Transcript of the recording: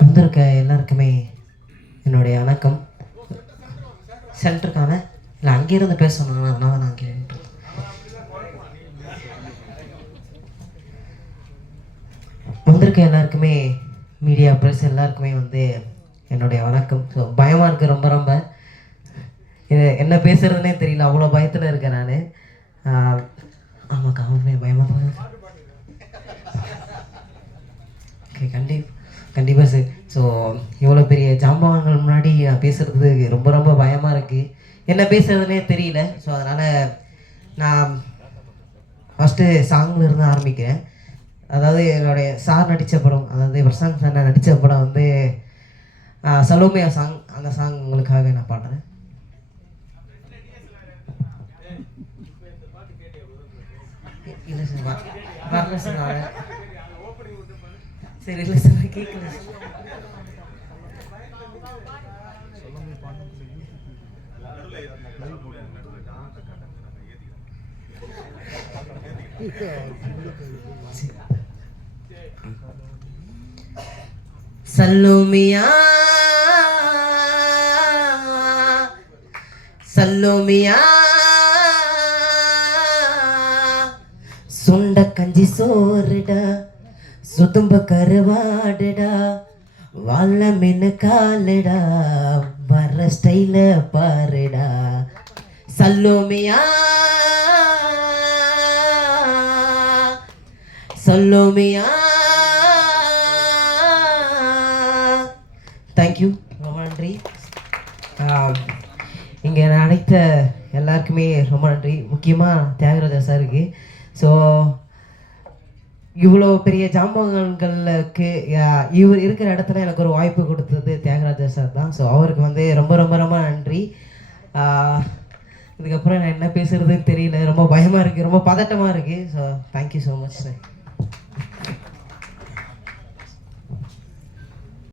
வந்திருக்க எல்லாருக்குமே என்னுடைய வணக்கம். சென்டருக்கான இல்லை அங்கேருந்து பேசணும். அதனால நான் அங்கே வந்திருக்க எல்லாருக்குமே மீடியா ப்ரெஸ் எல்லாருக்குமே வந்து என்னுடைய வணக்கம். ஸோ பயமாக இருக்குது ரொம்ப ரொம்ப. இது என்ன பேசுறதுனே தெரியல. அவ்வளோ பயத்தில் இருக்கேன் நான். ஆமாக்கா அவனுமே பயமாக தான் ஓகே கண்டிப்பாக கண்டிப்பாக சார் ஸோ இவ்வளோ பெரிய ஜாம்பவான்கள் முன்னாடி நான் பேசுகிறது ரொம்ப ரொம்ப பயமாக இருக்குது என்ன பேசுகிறதுனே தெரியல. ஸோ அதனால் நான் ஃபஸ்ட்டு சாங்ல இருந்து ஆரம்பிக்கிறேன். அதாவது என்னுடைய சார் நடித்த படம் அதாவது பிரசாந்த் சார் நடித்த படம் வந்து சலோமியா சாங் அந்த சாங் உங்களுக்காக நான் பாடுறேன். இல்லை சார் வரல சார் சரி இல்லை சார் கேட்கல சார் சல்லோமியா சல்லோமியா சுண்ட கஞ்சி சோறுடா சுதும்ப கருவாடுடா வாழ மென்னு காலுடா வர ஸ்டைல பாருடா. சல்லோமியா சல்லோமியா. தேங்க்யூ ரொம்ப நன்றி. இங்கே நான் அனைத்த எல்லாருக்குமே ரொம்ப நன்றி. முக்கியமாக தியாகராஜா சாருக்கு. ஸோ இவ்வளோ பெரிய ஜாம்பகங்களுக்கு இவர் இருக்கிற இடத்துல எனக்கு ஒரு வாய்ப்பு கொடுத்தது தியாகராஜா சார் தான். ஸோ அவருக்கு வந்து ரொம்ப ரொம்ப ரொம்ப நன்றி. இதுக்கப்புறம் நான் என்ன பேசுறதுன்னு தெரியல. ரொம்ப பயமாக இருக்குது ரொம்ப பதட்டமாக இருக்குது so thank you so much sir